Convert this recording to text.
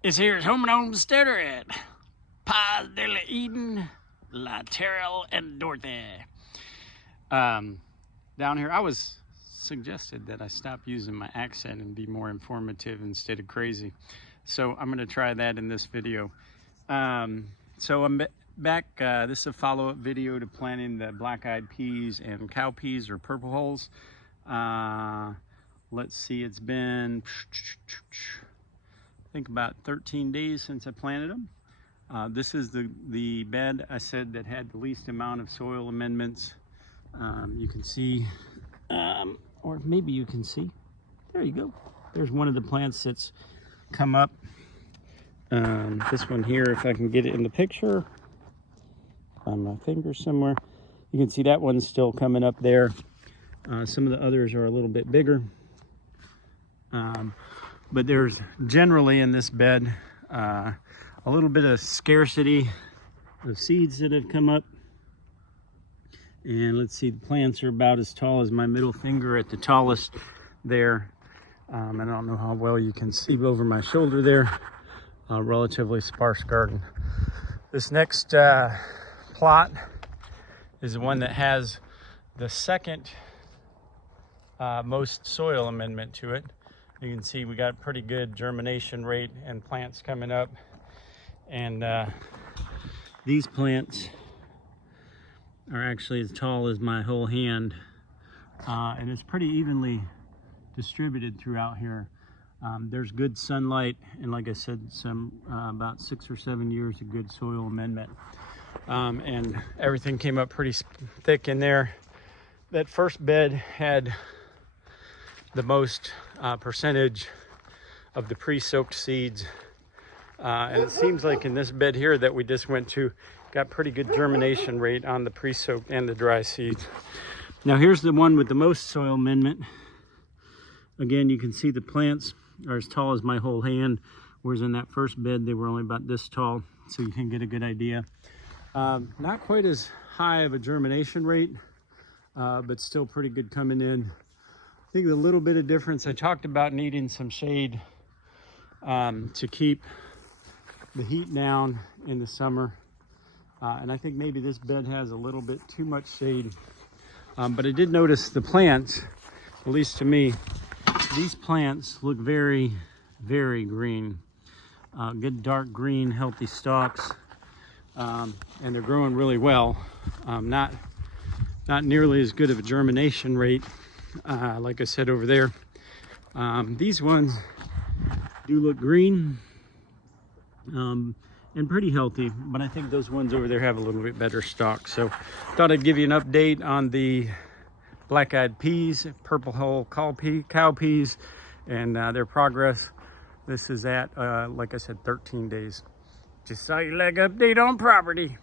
This here is Home and Homesteader at Pas de la Eden, La Terrell, and Dorothy. Down here, I was suggested that I stop using my accent and be more informative instead of crazy. So I'm going to try that in this video. So I'm back. This is a follow-up video to planting the black-eyed peas and cow peas, or purple hulls. Let's see, it's been, I think, about 13 days since I planted them. This is the bed I said that had the least amount of soil amendments. You can see, or maybe you can see, there you go. There's one of the plants that's come up. This one here, if I can get it in the picture on my finger somewhere, you can see that one's still coming up there. Some of the others are a little bit bigger. But there's generally in this bed a little bit of scarcity of seeds that have come up. And let's see, the plants are about as tall as my middle finger at the tallest there. I don't know how well you can see over my shoulder there. Relatively sparse garden. This next plot is the one that has the second most soil amendment to it. You can see we got pretty good germination rate and plants coming up. And these plants are actually as tall as my whole hand. And it's pretty evenly distributed throughout here. There's good sunlight, and like I said, some about 6 or 7 years of good soil amendment. And everything came up pretty thick in there. That first bed had the most percentage of the pre-soaked seeds. And it seems like in this bed here that we just went to, got pretty good germination rate on the pre-soaked and the dry seeds. Now here's the one with the most soil amendment. Again, you can see the plants are as tall as my whole hand, whereas in that first bed they were only about this tall, so you can get a good idea. Not quite as high of a germination rate, but still pretty good coming in. I think the little bit of difference, I talked about needing some shade to keep the heat down in the summer. And I think maybe this bed has a little bit too much shade. But I did notice the plants, at least to me, these plants look very, very green. Good dark green, healthy stalks. And they're growing really well. Not nearly as good of a germination rate, like I said over there. These ones do look green and pretty healthy, but I think those ones over there have a little bit better stalk. So thought I'd give you an update on the black-eyed peas, purple hull cow peas, and their progress. This is at, like I said, 13 days. Just saw your leg update on property.